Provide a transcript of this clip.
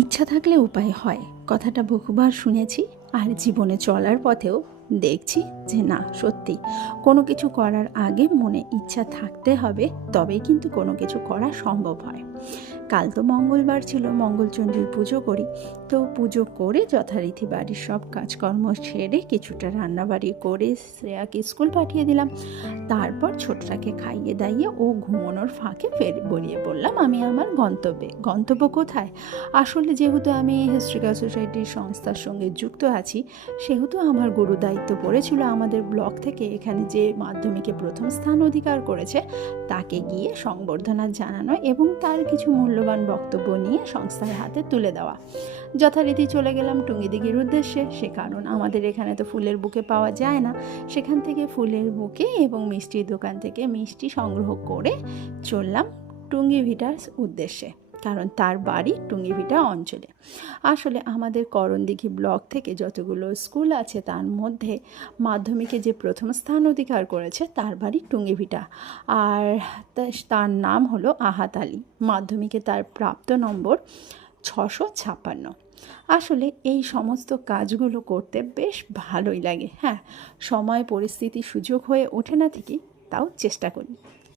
ইচ্ছা থাকলে উপায় হয়, কথাটা বহুবার শুনেছি। আর জীবনে চলার পথেও দেখছি যে না, সত্যি কোনো কিছু করার আগে মনে ইচ্ছা থাকতে হবে, তবেই কিন্তু কোনো কিছু করা সম্ভব হয়। কাল তো মঙ্গলবার ছিল, মঙ্গলচণ্ডীর পুজো করি। তো পুজো করে যথারীতি বাড়ির সব কাজকর্ম সেরে কিছুটা রান্নাবাড়ি করে শ্রেয়াকে স্কুল পাঠিয়ে দিলাম। তারপর ছোটটাকে খাইয়ে দাইয়ে ও ঘুমানোর ফাঁকে ফের বেরিয়ে পড়লাম আমি আমার গন্তব্যে। গন্তব্য কোথায়? আসলে যেহেতু আমি হিস্ট্রিক্যাল সোসাইটির সংস্থার সঙ্গে যুক্ত আছি, সেহেতু আমার গুরু দায়িত্ব পড়েছিল আমাদের ব্লক থেকে এখানে যে মাধ্যমিকে প্রথম স্থান অধিকার করেছে তাকে গিয়ে সংবর্ধনা জানানো এবং তার কিছু মূল্যবান বক্তব্য নিয়ে সংস্থার হাতে তুলে দেওয়া। যথারীতি চলে গেলাম টুঙ্গিদিঘির উদ্দেশ্যে। সে কারণ আমাদের এখানে তো ফুলের বুকে পাওয়া যায় না, সেখান থেকে ফুলের বুকে এবং মিষ্টির দোকান থেকে মিষ্টি সংগ্রহ করে চললাম টুঙ্গিভিটার উদ্দেশ্যে, কারণ তার বাড়ি টুঙ্গিভিটা অঞ্চলে। আসলে আমাদের করণদিঘি ব্লক থেকে যতগুলো স্কুল আছে তার মধ্যে মাধ্যমিকে যে প্রথম স্থান অধিকার করেছে তার বাড়ি টুঙ্গিভিটা, আর তার নাম হলো আহাত আলী। মাধ্যমিকে তার প্রাপ্ত নম্বর 656। আসলে এই সমস্ত কাজগুলো করতে বেশ ভালোই লাগে। হ্যাঁ, সময় পরিস্থিতি সুযোগ হয়ে ওঠে না ঠিকই, তাও চেষ্টা করি।